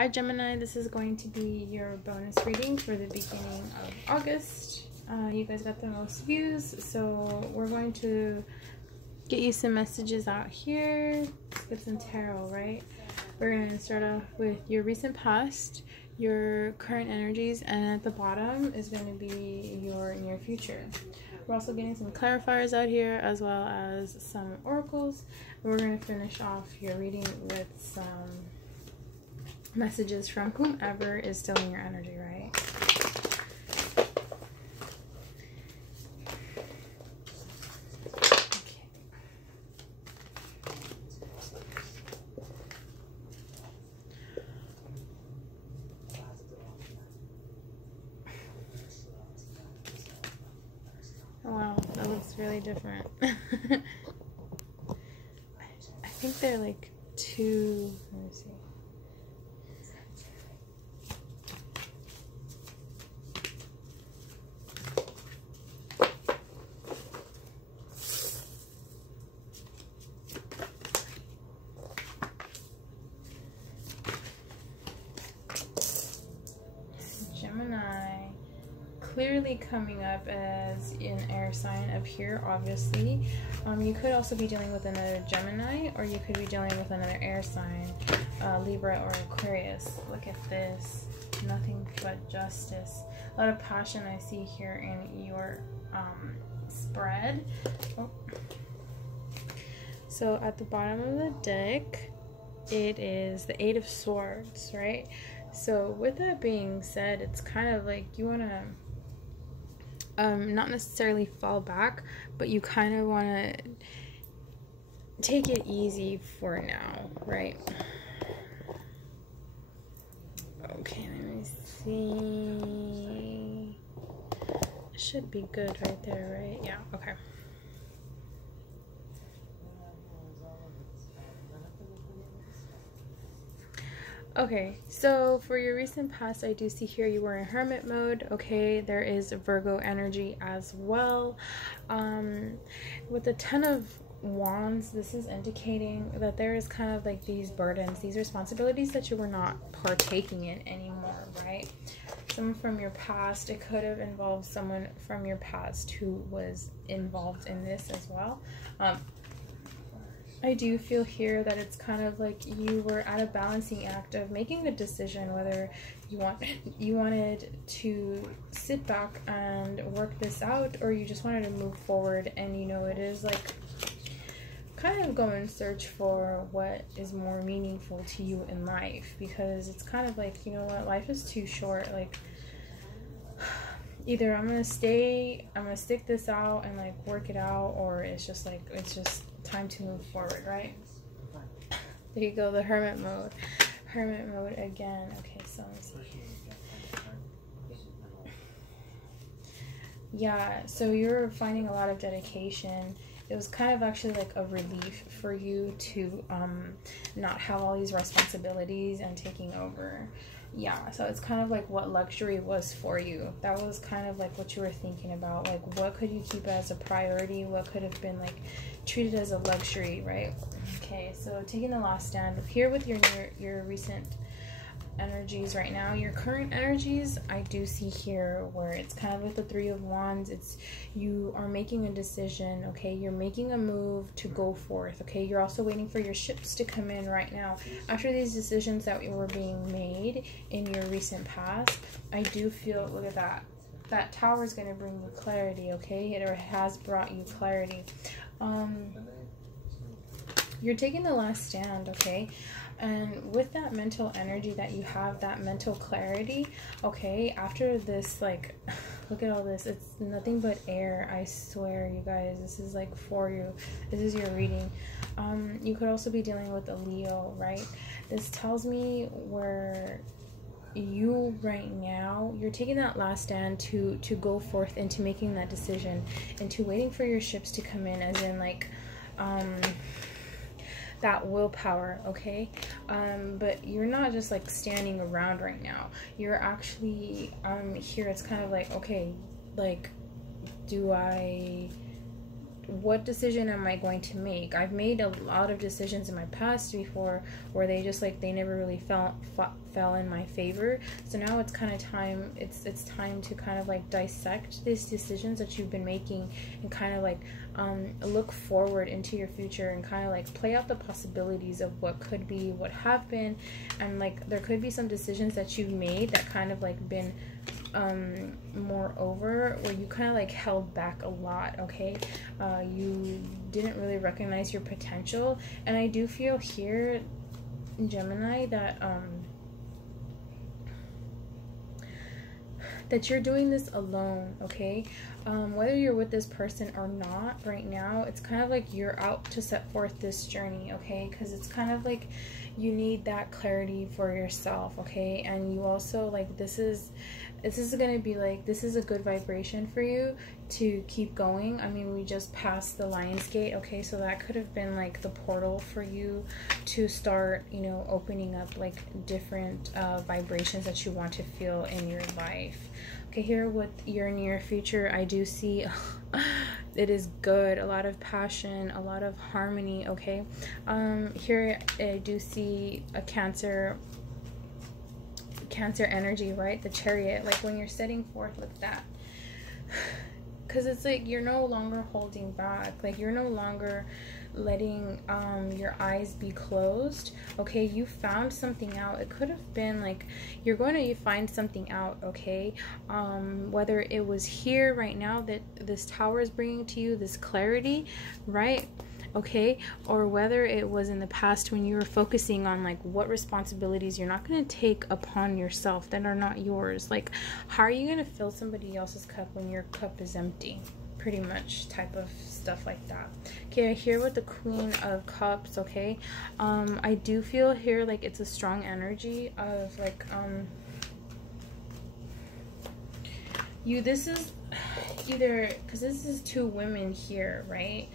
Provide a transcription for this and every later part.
Hi Gemini, this is going to be your bonus reading for the beginning of August. You guys got the most views, so we're going to get you some messages out here. Let's get some tarot, right? We're going to start off with your recent past, your current energies, and at the bottom is going to be your near future. We're also getting some clarifiers out here as well as some oracles. We're going to finish off your reading with some messages from whomever is still in your energy, right? Okay. Wow, that looks really different. I think they're like two, let me see. Gemini, clearly coming up as an air sign up here, obviously. You could also be dealing with another Gemini, or you could be dealing with another air sign, Libra or Aquarius. Look at this, nothing but justice. A lot of passion I see here in your spread. Oh. So at the bottom of the deck, it is the Eight of Swords, right? So with that being said, it's kind of like you want to not necessarily fall back, but you kind of want to take it easy for now, right? Okay, let me see. It should be good right there, right? Yeah, okay. Okay, so for your recent past, I do see here you were in hermit mode. Okay, there is Virgo energy as well. With the Ten of Wands, this is indicating that there is kind of like these burdens, these responsibilities that you were not partaking in anymore, right? Someone from your past, it could have involved someone from your past who was involved in this as well. I do feel here that it's kind of like you were at a balancing act of making a decision whether you wanted to sit back and work this out, or you just wanted to move forward. And you know, it is like kind of go and search for what is more meaningful to you in life, because it's kind of like, you know what, life is too short. Like, either I'm gonna stick this out and like work it out, or it's just like, it's just time to move forward, right? There you go, the hermit mode again. Okay, so let me see. Yeah, so you're finding a lot of dedication. It was kind of actually like a relief for you to not have all these responsibilities and taking over. Yeah, so it's kind of like what luxury was for you. That was kind of like what you were thinking about. Like, what could you keep as a priority? What could have been like treated as a luxury, right? Okay, so taking the last stand here with your recent energies right now. Your current energies, I do see here where it's kind of with the Three of Wands. It's you are making a decision, okay? You're making a move to go forth, okay? You're also waiting for your ships to come in right now. After these decisions that were being made in your recent past, I do feel, look at that. That tower is going to bring you clarity, okay? It has brought you clarity. You're taking the last stand, okay? And with that mental energy that you have, that mental clarity, okay, after this, like, look at all this, it's nothing but air. I swear, you guys, this is like for you. This is your reading. You could also be dealing with a Leo, right? This tells me where you right now, you're taking that last stand to go forth into making that decision, into waiting for your ships to come in, as in like that willpower, okay? But you're not just like standing around right now. You're actually here. It's kind of like, okay, like, do I what decision am I going to make? I've made a lot of decisions in my past before where they just like, they never really fell in my favor. So now it's kind of time, it's time to kind of like dissect these decisions that you've been making and kind of like look forward into your future and kind of like play out the possibilities of what could be, what have been, and like there could be some decisions that you've made that kind of like been moreover where you kind of like held back a lot. Okay, you didn't really recognize your potential, and I do feel here, Gemini, that that you're doing this alone. Okay, whether you're with this person or not right now, it's kind of like you're out to set forth this journey. Okay, because it's kind of like you need that clarity for yourself. Okay, and you also like, this is gonna be like, this is a good vibration for you to keep going. I mean, we just passed the Lion's Gate. Okay, so that could have been like the portal for you to start, you know, opening up like different vibrations that you want to feel in your life. Okay, here with your near future, I do see it is good, a lot of passion, a lot of harmony. Okay, here I do see a Cancer energy, right? The Chariot, like when you're setting forth like that, because it's like you're no longer holding back, like you're no longer letting your eyes be closed. Okay, you found something out. It could have been like you're going to find something out. Okay, whether it was here right now that this tower is bringing to you this clarity, right? Okay, or whether it was in the past when you were focusing on like what responsibilities you're not going to take upon yourself that are not yours. Like, how are you going to fill somebody else's cup when your cup is empty? Pretty much type of stuff like that. Okay, here with the Queen of Cups. Okay, I do feel here like it's a strong energy of like you, this is either, because this is two women here, right?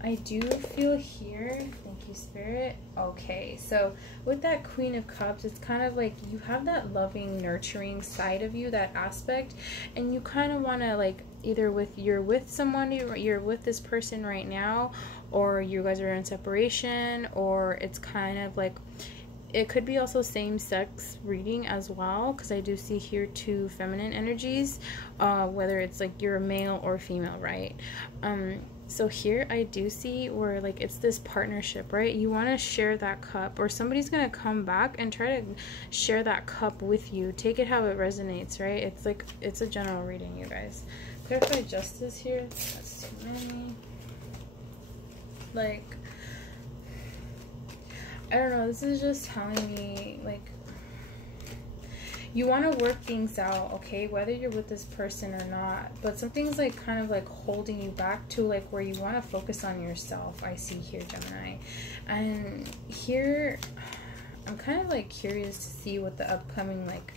I do feel here, thank you, Spirit. Okay, so with that Queen of Cups, it's kind of like you have that loving, nurturing side of you, that aspect, and you kind of want to like, either you're with someone, you're with this person right now, or you guys are in separation, or it's kind of like, it could be also same-sex reading as well, because I do see here two feminine energies, whether it's like you're a male or female, right? So here I do see where like it's this partnership, right? You want to share that cup, or somebody's going to come back and try to share that cup with you. Take it how it resonates, right? It's like, it's a general reading, you guys. Clarify Justice here. That's too many. Like, I don't know, this is just telling me like you want to work things out, okay, whether you're with this person or not, but something's like kind of like holding you back to like where you want to focus on yourself. I see here, Gemini. And here I'm kind of like curious to see what the upcoming like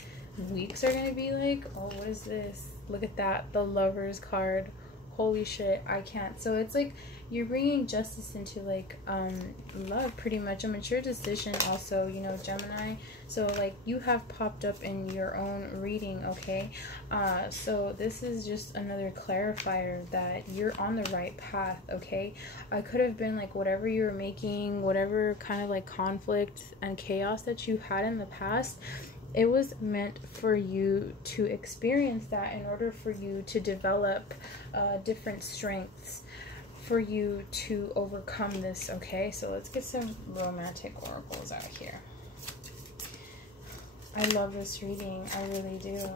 weeks are going to be like. Oh, what is this? Look at that, the Lovers card. Holy shit, I can't. So it's like you're bringing justice into like love, pretty much, a mature decision also, you know, Gemini. So like you have popped up in your own reading. Okay, so this is just another clarifier that you're on the right path. Okay, I could have been like whatever you were making, whatever kind of like conflict and chaos that you had in the past, it was meant for you to experience that in order for you to develop different strengths for you to overcome this. Okay, so let's get some romantic oracles out here. I love this reading, I really do.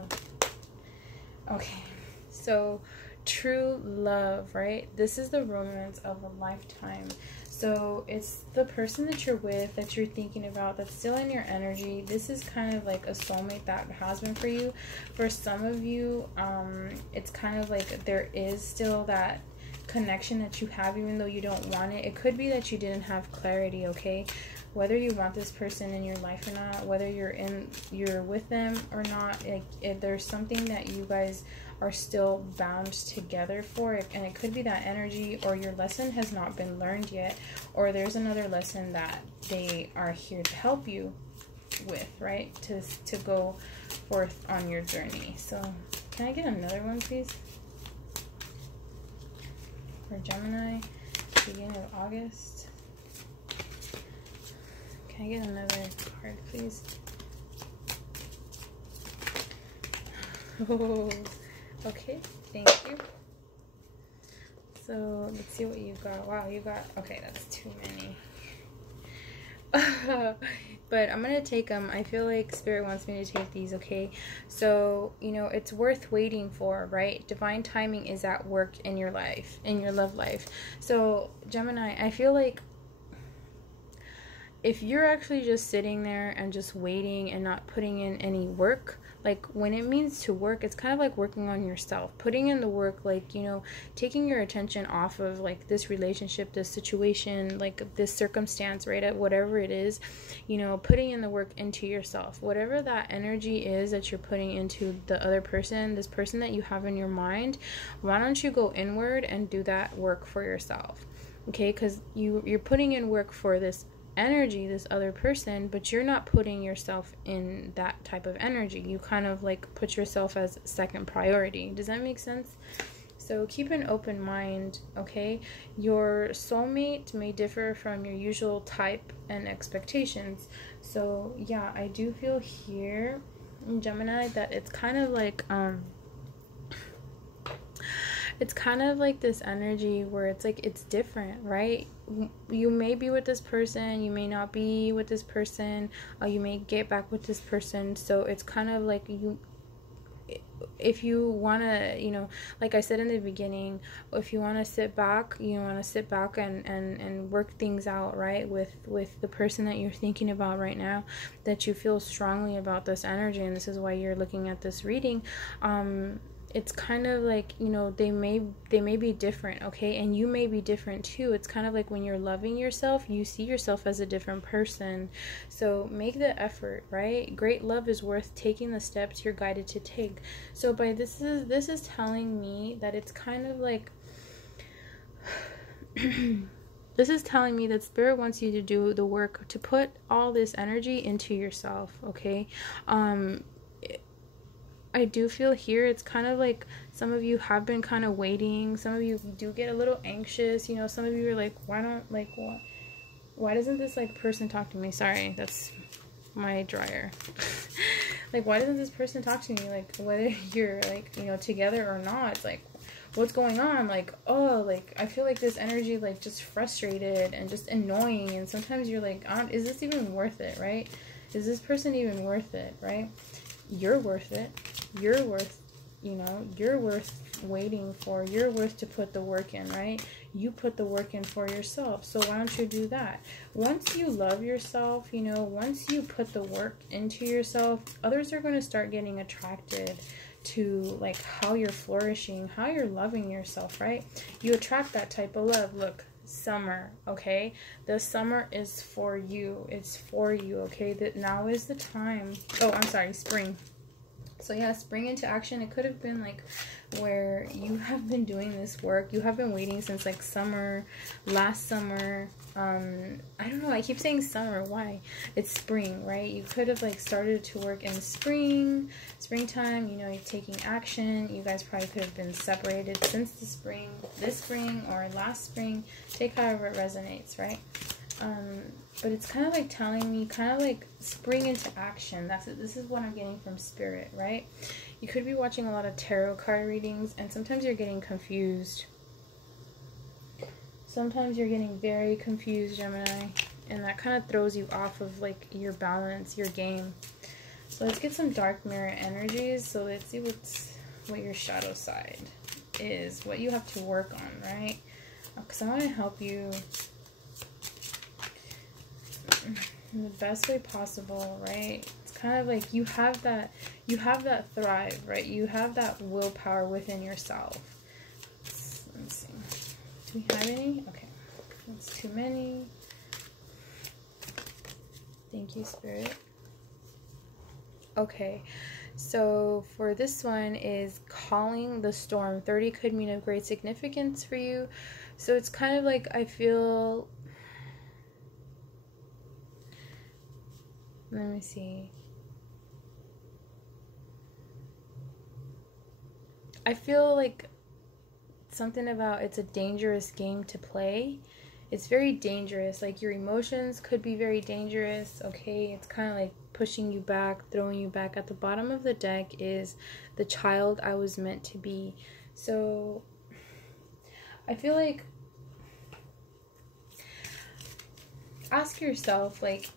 Okay, so true love, right? This is the romance of a lifetime. So it's the person that you're with, that you're thinking about, that's still in your energy. This is kind of like a soulmate that has been for you. For some of you, it's kind of like there is still that connection that you have, even though you don't want it. It could be that you didn't have clarity, okay? Whether you want this person in your life or not, whether you're with them or not, like if there's something that you guys are still bound together for it, and it could be that energy, or your lesson has not been learned yet, or there's another lesson that they are here to help you with, right, to go forth on your journey. So can I get another one, please? for Gemini, beginning of August. Can I get another card, please? Oh, okay, thank you. So let's see what you got. Wow, you got, okay, that's too many. But I'm gonna take them. I feel like Spirit wants me to take these, okay? So, you know, it's worth waiting for, right? Divine timing is at work in your life, in your love life. So, Gemini, I feel like if you're actually just sitting there and just waiting and not putting in any work, like when it means to work, it's kind of like working on yourself, putting in the work, like, you know, taking your attention off of like this relationship, this situation, like this circumstance, right? At whatever it is, you know, putting in the work into yourself, whatever that energy is that you're putting into the other person, this person that you have in your mind. Why don't you go inward and do that work for yourself? Okay, because you're putting in work for this energy, this other person, but you're not putting yourself in that type of energy. You kind of like put yourself as second priority. Does that make sense? So keep an open mind, okay? Your soulmate may differ from your usual type and expectations. So yeah, I do feel here in Gemini that it's kind of like it's kind of like this energy where it's like it's different, right? You may be with this person, you may not be with this person, you may get back with this person. So it's kind of like you, if you want to, you know, like I said in the beginning, if you want to sit back, you want to sit back and work things out, right, with the person that you're thinking about right now, that you feel strongly about this energy, and this is why you're looking at this reading. It's kind of like, you know, they may be different, okay? And you may be different too. It's kind of like when you're loving yourself, you see yourself as a different person. So make the effort, right? Great love is worth taking the steps you're guided to take. So by this is telling me that it's kind of like this is telling me that Spirit wants you to do the work to put all this energy into yourself, okay? I do feel here it's kind of like some of you have been kind of waiting. Some of you do get a little anxious. You know, some of you are like, why doesn't this like person talk to me? Sorry, that's my dryer. Like, why doesn't this person talk to me? Like, whether you're like, you know, together or not, it's like, what's going on? Like, oh, like I feel like this energy like just frustrated and just annoying. And sometimes you're like, is this even worth it, right? Is this person even worth it, right? You're worth it. You're worth, you know, you're worth waiting for. You're worth to put the work in, right? You put the work in for yourself. So why don't you do that? Once you love yourself, you know, once you put the work into yourself, others are going to start getting attracted to like how you're flourishing, how you're loving yourself, right? You attract that type of love. Look, summer, okay? The summer is for you. It's for you, okay? That now is the time. Oh, I'm sorry, spring. So yeah, spring into action. It could have been like where you have been doing this work. You have been waiting since like summer, last summer. I don't know. I keep saying summer. Why? It's spring, right? You could have like started to work in springtime. You know, you're taking action. You guys probably could have been separated since the spring, this spring or last spring. Take however it resonates, right? But it's kind of like telling me, kind of like spring into action. That's it. This is what I'm getting from Spirit, right? You could be watching a lot of tarot card readings, and sometimes you're getting confused. Sometimes you're getting very confused, Gemini, and that kind of throws you off of like your balance, your game. So let's get some dark mirror energies. So let's see what your shadow side is, what you have to work on, right? Because I want to help you in the best way possible, right? It's kind of like you have that thrive, right? You have that willpower within yourself. Let's see. Do we have any? Okay. That's too many. Thank you, Spirit. Okay. So for this one is calling the storm. 30 could mean of great significance for you. So it's kind of like I feel... Let me see. I feel like something about it's a dangerous game to play. It's very dangerous. Like, your emotions could be very dangerous, okay? It's kind of like pushing you back, throwing you back. At the bottom of the deck is the child I was meant to be. So I feel like, ask yourself, like,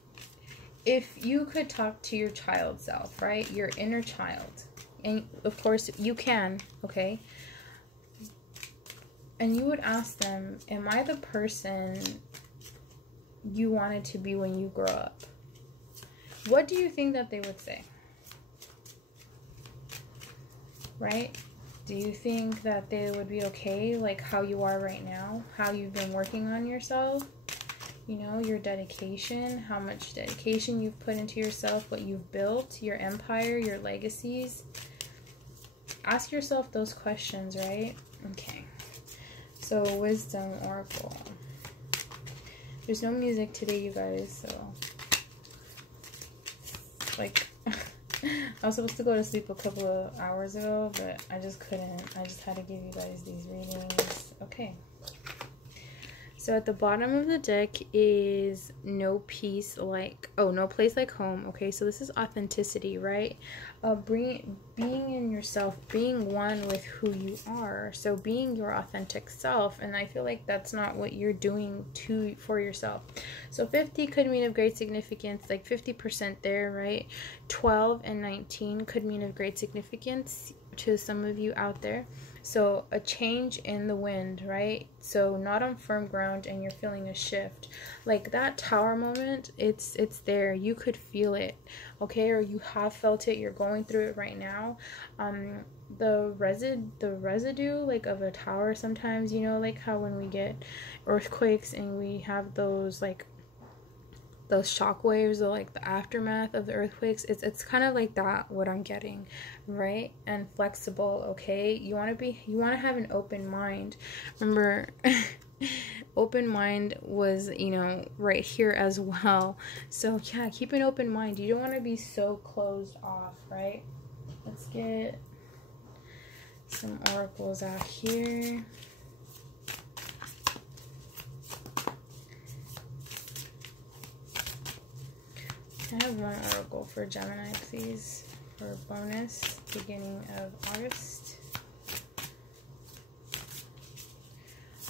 if you could talk to your child self, right? Your inner child. And of course you can, okay? And you would ask them, am I the person you wanted to be when you grow up? What do you think that they would say? Right? Do you think that they would be okay, like how you are right now? How you've been working on yourself? You know, your dedication, how much dedication you've put into yourself, what you've built, your empire, your legacies. Ask yourself those questions, right? Okay. So, Wisdom Oracle. There's no music today, you guys, so, like, I was supposed to go to sleep a couple of hours ago, but I just couldn't. I just had to give you guys these readings. Okay. So at the bottom of the deck is no place like home. Okay, so this is authenticity, right? Being in yourself, being one with who you are. So being your authentic self, and I feel like that's not what you're doing for yourself. So 50 could mean of great significance, like 50% there, right? 12 and 19 could mean of great significance to some of you out there. So a change in the wind, right? So not on firm ground, and you're feeling a shift. Like that tower moment, it's there. You could feel it, okay? Or you have felt it. You're going through it right now. The residue like of a tower sometimes, you know, like how when we get earthquakes and we have those like those shock waves, or like the aftermath of the earthquakes, it's kind of like that, what I'm getting, right? And flexible, okay? You want to have an open mind. Remember, open mind was, you know, right here as well. So yeah, keep an open mind. You don't want to be so closed off, right? Let's get some oracles out here. I have one oracle for Gemini, please, for bonus, beginning of August.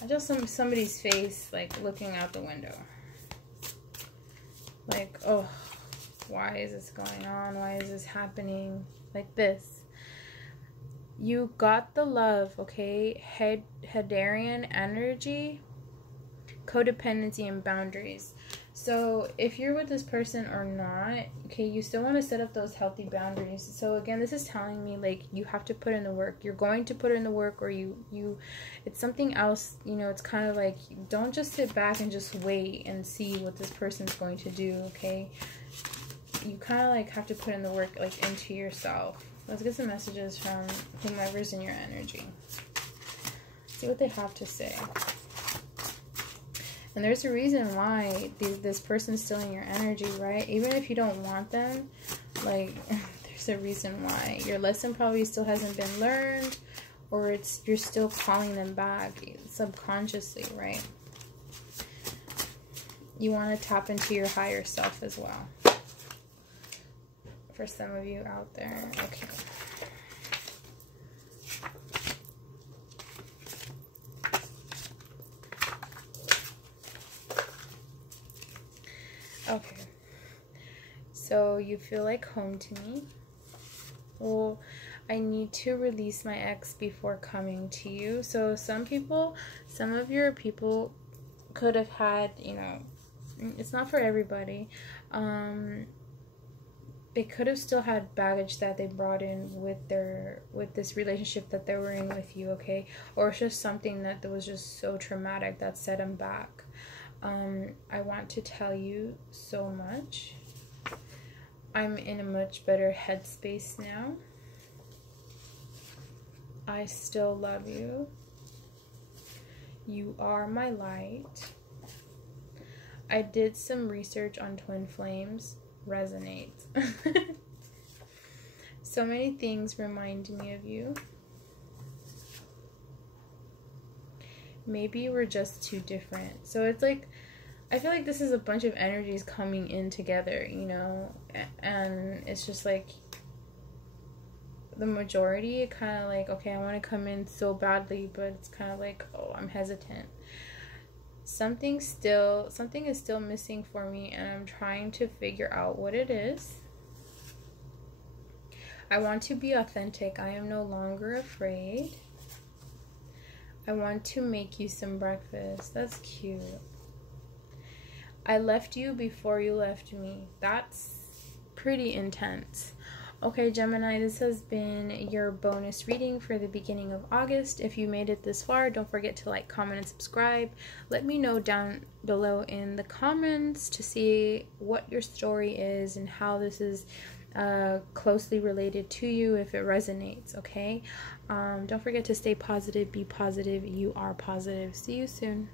I just saw somebody's face, like, looking out the window. Like, oh, why is this going on? Why is this happening? Like this. You got the love, okay? Hedarian energy, codependency, and boundaries. So if you're with this person or not, okay, you still want to set up those healthy boundaries. So again, this is telling me, like, you have to put in the work. You're going to put in the work, or it's something else, you know. It's kind of like, don't just sit back and just wait and see what this person's going to do, okay? You kind of like have to put in the work, like, into yourself. Let's get some messages from whomever's in your energy. See what they have to say. And there's a reason why this person's still in your energy, right? Even if you don't want them, like, there's a reason why. Your lesson probably still hasn't been learned, or you're still calling them back subconsciously, right? You want to tap into your higher self as well. For some of you out there. Okay. Okay, so you feel like home to me. Well, I need to release my ex before coming to you. So some of your people could have had, you know, it's not for everybody. They could have still had baggage that they brought in with this relationship that they were in with you, okay? Or it's just something that was just so traumatic that set them back. I want to tell you so much. I'm in a much better headspace now. I still love you. You are my light. I did some research on twin flames. Resonates. So many things remind me of you. maybe we're just too different. So it's like, I feel like this is a bunch of energies coming in together, you know, and it's just like the majority kind of like, okay, I want to come in so badly, but it's kind of like, oh, I'm hesitant. Something is still missing for me, and I'm trying to figure out what it is. I want to be authentic. I am no longer afraid. I want to make you some breakfast. That's cute. I left you before you left me. That's pretty intense. Okay, Gemini, this has been your bonus reading for the beginning of August. If you made it this far, don't forget to like, comment, and subscribe. Let me know down below in the comments to see what your story is and how this is closely related to you, if it resonates. Okay, don't forget to stay positive, be positive. You are positive. See you soon.